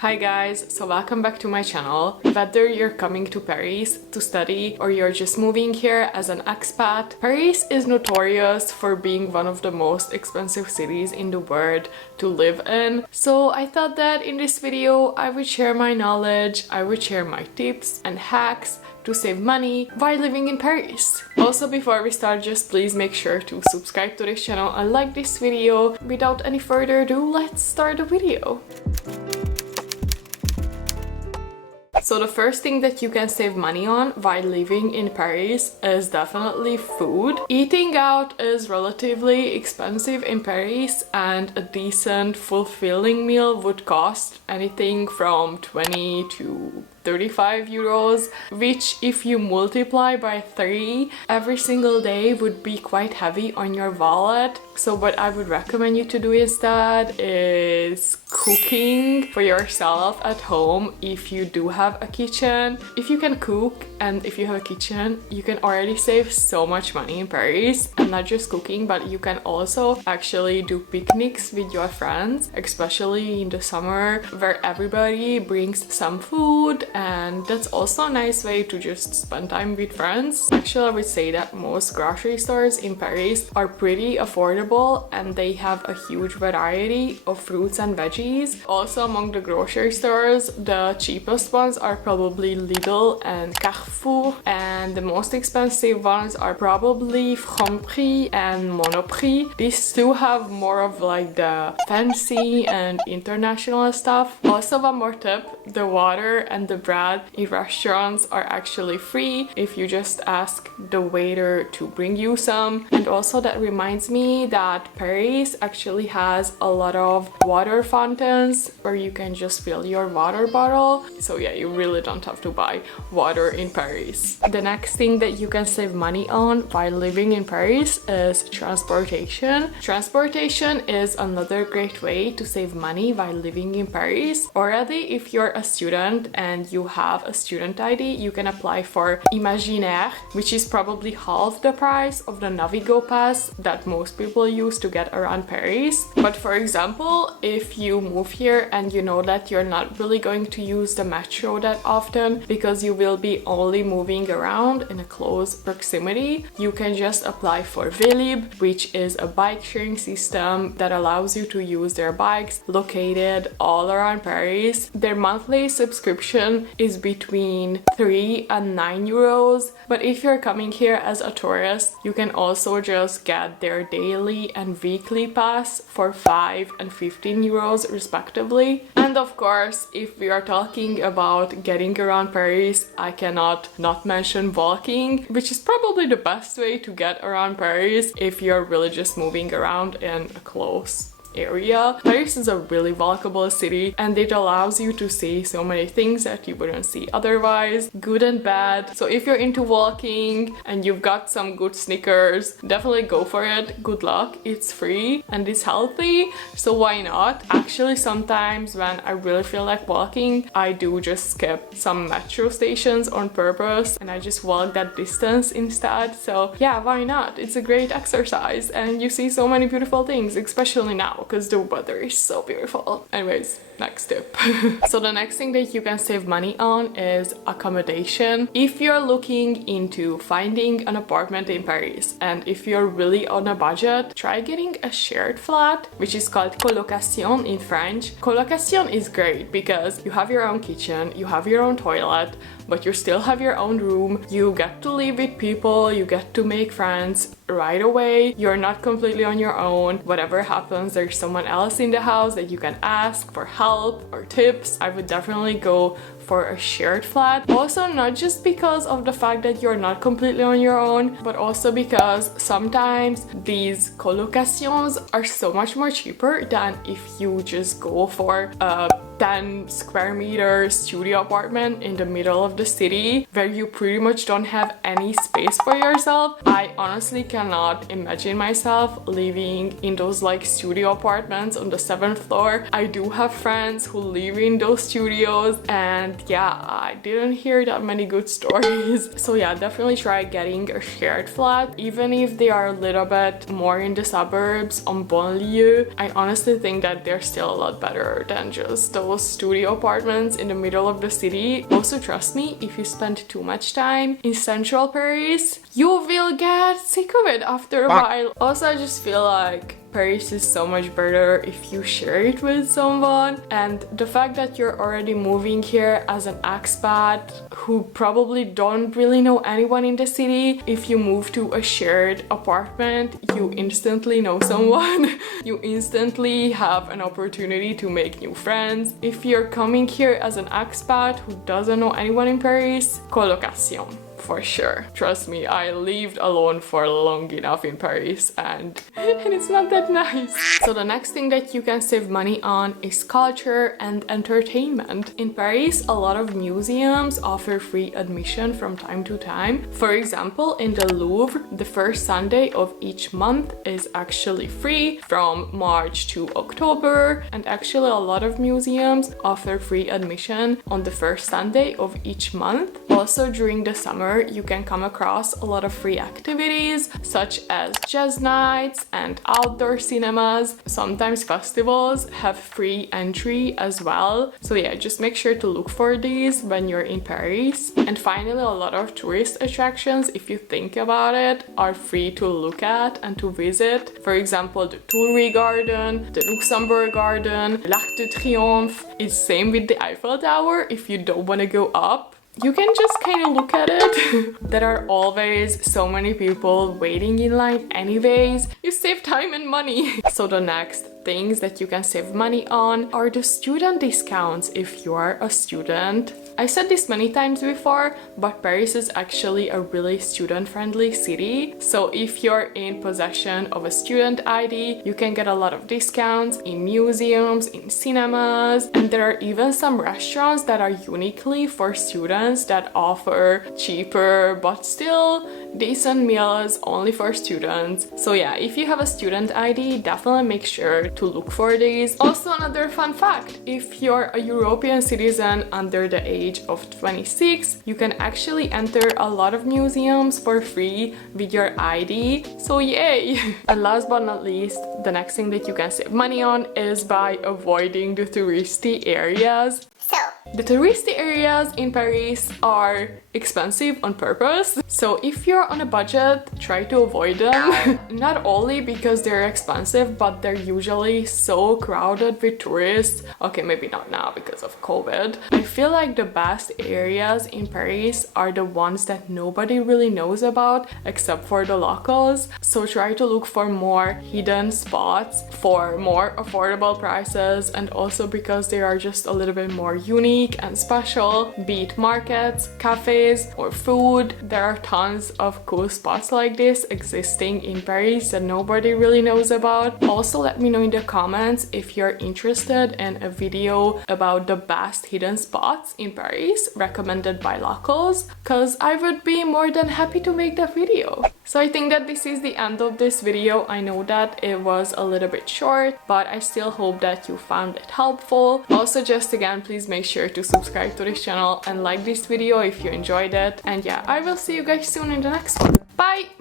Hi guys, so welcome back to my channel. Whether you're coming to Paris to study or you're just moving here as an expat, Paris is notorious for being one of the most expensive cities in the world to live in. So I thought that in this video I would share my knowledge, I would share my tips and hacks to save money while living in Paris. Also, before we start, just please make sure to subscribe to this channel and like this video. Without any further ado, let's start the video. So the first thing that you can save money on while living in Paris is definitely food. Eating out is relatively expensive in Paris, and a decent fulfilling meal would cost anything from 20 to 35 euros, which if you multiply by 3 every single day would be quite heavy on your wallet. So what I would recommend you to do instead is cooking for yourself at home if you do have a kitchen. If you can cook and if you have a kitchen, you can already save so much money in Paris. And not just cooking, but you can also actually do picnics with your friends, especially in the summer where everybody brings some food, and that's also a nice way to just spend time with friends. Actually, I would say that most grocery stores in Paris are pretty affordable and they have a huge variety of fruits and veggies. Also, among the grocery stores, the cheapest ones are probably Lidl and Carrefour, and the most expensive ones are probably Franprix and Monoprix. These two have more of like the fancy and international stuff. Also, one more tip, the water and the bread in restaurants are actually free if you just ask the waiter to bring you some. And also, that reminds me that Paris actually has a lot of water fountains where you can just fill your water bottle. So yeah, you really don't have to buy water in Paris. The next thing that you can save money on while living in Paris is transportation. Transportation is another great way to save money while living in Paris. Already, if you're a student and you have a student ID, you can apply for Imaginaire, which is probably half the price of the Navigo pass that most people use to get around Paris. But for example, if you move here and you know that you're not really going to use the metro that often because you will be only moving around in a close proximity, you can just apply for Vélib, which is a bike sharing system that allows you to use their bikes located all around Paris. Their monthly subscription is between 3 and 9 euros, but if you're coming here as a tourist, you can also just get their daily and weekly pass for 5 and 15 euros respectively. And of course, if we are talking about getting around Paris, I cannot not mention walking, which is probably the best way to get around Paris if you're really just moving around in a close area. Paris is a really walkable city and it allows you to see so many things that you wouldn't see otherwise, good and bad. So if you're into walking and you've got some good sneakers, definitely go for it. Good luck. It's free and it's healthy, so why not? Actually, sometimes when I really feel like walking, I do just skip some metro stations on purpose and I just walk that distance instead. So yeah, why not? It's a great exercise and you see so many beautiful things, especially now because the weather is so beautiful. Anyways, next tip. So the next thing that you can save money on is accommodation. If you're looking into finding an apartment in Paris and if you're really on a budget, try getting a shared flat, which is called colocation in French. Colocation is great because you have your own kitchen, you have your own toilet, but you still have your own room. You get to live with people, you get to make friends right away. You're not completely on your own. Whatever happens, there's someone else in the house that you can ask for help or tips. I would definitely go for a shared flat. Also, not just because of the fact that you're not completely on your own, but also because sometimes these colocations are so much more cheaper than if you just go for a 10 square meter studio apartment in the middle of the city where you pretty much don't have any space for yourself. I honestly cannot imagine myself living in those like studio apartments on the 7th floor. I do have friends who live in those studios and yeah, I didn't hear that many good stories. So yeah, definitely try getting a shared flat, even if they are a little bit more in the suburbs on banlieue. I honestly think that they're still a lot better than just those those studio apartments in the middle of the city. Also, trust me, if you spend too much time in central Paris, you will get sick of it after a while. Also, I just feel like Paris is so much better if you share it with someone, and the fact that you're already moving here as an expat who probably don't really know anyone in the city, if you move to a shared apartment, you instantly know someone. You instantly have an opportunity to make new friends. If you're coming here as an expat who doesn't know anyone in Paris, colocation. For sure. Trust me, I lived alone for long enough in Paris and it's not that nice. So the next thing that you can save money on is culture and entertainment. In Paris, a lot of museums offer free admission from time to time. For example, in the Louvre, the first Sunday of each month is actually free from March to October, and actually a lot of museums offer free admission on the first Sunday of each month. Also, during the summer, you can come across a lot of free activities such as jazz nights and outdoor cinemas. Sometimes festivals have free entry as well. So yeah, just make sure to look for these when you're in Paris. And finally, a lot of tourist attractions, if you think about it, are free to look at and to visit. For example, the Tuileries Garden, the Luxembourg Garden, l'Arc de Triomphe. It's same with the Eiffel Tower. If you don't want to go up, you can just kind of look at it. There are always so many people waiting in line anyways. You save time and money. So the next things that you can save money on are the student discounts if you are a student. I said this many times before, but Paris is actually a really student-friendly city. So if you're in possession of a student ID, you can get a lot of discounts in museums, in cinemas, and there are even some restaurants that are uniquely for students that offer cheaper but still decent meals only for students. So yeah, if you have a student ID, definitely make sure to look for these. Also, another fun fact, if you're a European citizen under the age of 26, you can actually enter a lot of museums for free with your ID. So yay! And last but not least, the next thing that you can save money on is by avoiding the touristy areas. The touristy areas in Paris are expensive on purpose. So if you're on a budget, try to avoid them. Not only because they're expensive, but they're usually so crowded with tourists. Okay, maybe not now because of COVID. I feel like the best areas in Paris are the ones that nobody really knows about except for the locals. So try to look for more hidden spots for more affordable prices, and also because they are just a little bit more unique and special, be it markets, cafes, or food. There are tons of cool spots like this existing in Paris that nobody really knows about. Also, let me know in the comments if you're interested in a video about the best hidden spots in Paris recommended by locals, because I would be more than happy to make that video. So I think that this is the end of this video. I know that it was a little bit short, but I still hope that you found it helpful. Also, just again, please make sure to subscribe to this channel and like this video if you enjoyed it. And yeah, I will see you guys soon in the next one. Bye!